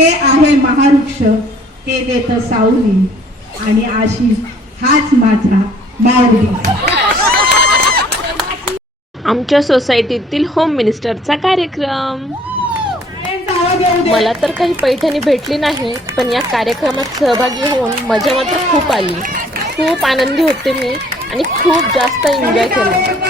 हे आहे महावृक्ष. हे देत सावली आणि आशिष हाच माझा माऊली आमच्या सोसायटीतील होम मिनिस्टरचा कार्यक्रम. मला तर काही पैठणी भेटली नाही पण या कार्यक्रमात सहभागी होऊन मजा मात्र खूप आली. खूप आनंदी होते मी आणि खूप जास्त एन्जॉय केलं.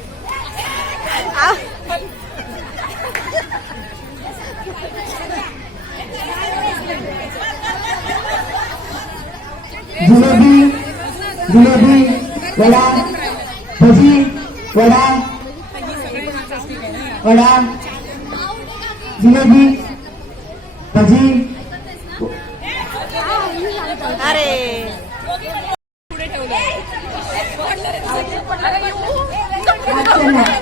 जिलेबी जिलेबी वडा भजी वडा वडा जिलेबी भजी. दादी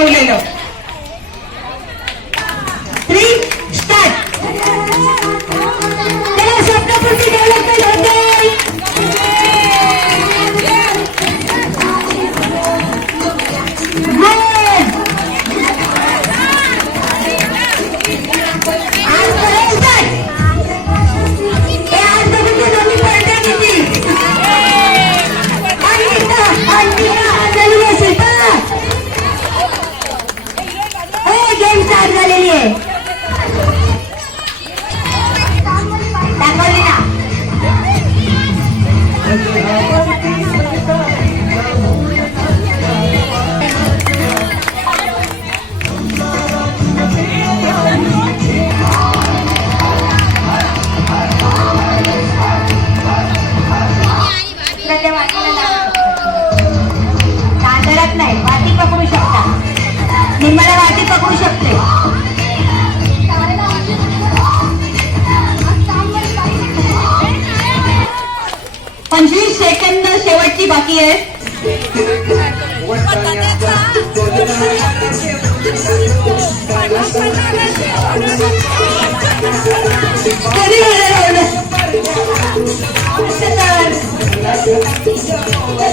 spoiler. झालेली आहे. Yes. Jadi ada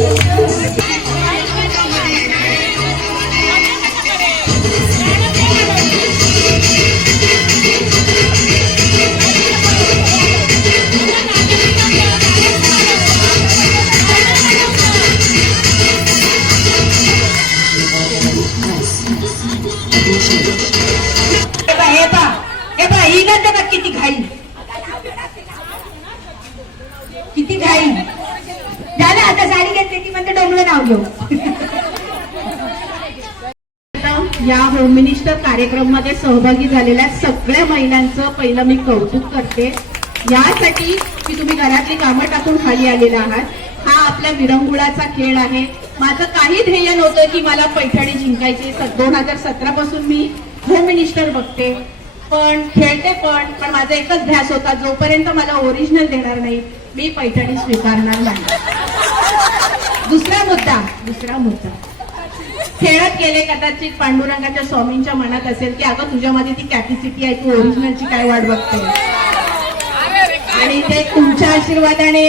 हे पहा, हे पहा, ही ना बघ किती घाई किती घाई झालं आता साडी घेतली की म्हणते डोंगलं नाव घेऊ. या होम मिनिस्टर कार्यक्रममध्ये सहभागी झालेल्या सगळ्या महिलांचं पहिलं मी कौतुक करते. यासाठी की तुम्ही घरातली कामं टाकून खाली आलेला आहात. हा आपल्या विरंगुळाचा खेळ आहे. माझं काही ध्येय नव्हतं की मला पैठणी जिंकायची. दोन हजार सतरा पासून मी होम मिनिस्टर बघते. पण खेळते पण पण माझा एकच ध्यास होता जोपर्यंत मला ओरिजिनल देणार नाही मी पैठणी स्वीकारणार नाही. दुसरा मुद्दा दुसरा मुद्दा. खेळत गेले कदाचित पांडुरंगाच्या स्वामींच्या मनात असेल की अगं तुझ्यामध्ये ती कॅपॅसिटी आहे तू ओरिजिनलची काय वाट बघते? आणि ते तुमच्या आशीर्वादाने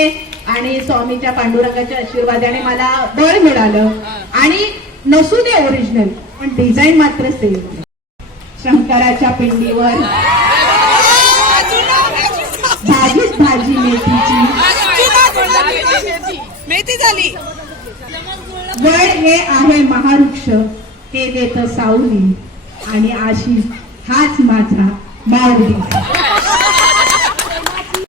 आणि स्वामीच्या पांडुरंगाच्या आशीर्वादाने मला बळ मिळालं. आणि नसू दे ओरिजिनल पण डिझाईन मात्र सेम शंकराच्या पिंडीवर भाजीच भाजी मेथीची. मेथी झाली. वड हे आहे महावृक्ष हे देत सावली. आणि आशिष हाच माझा माऊली.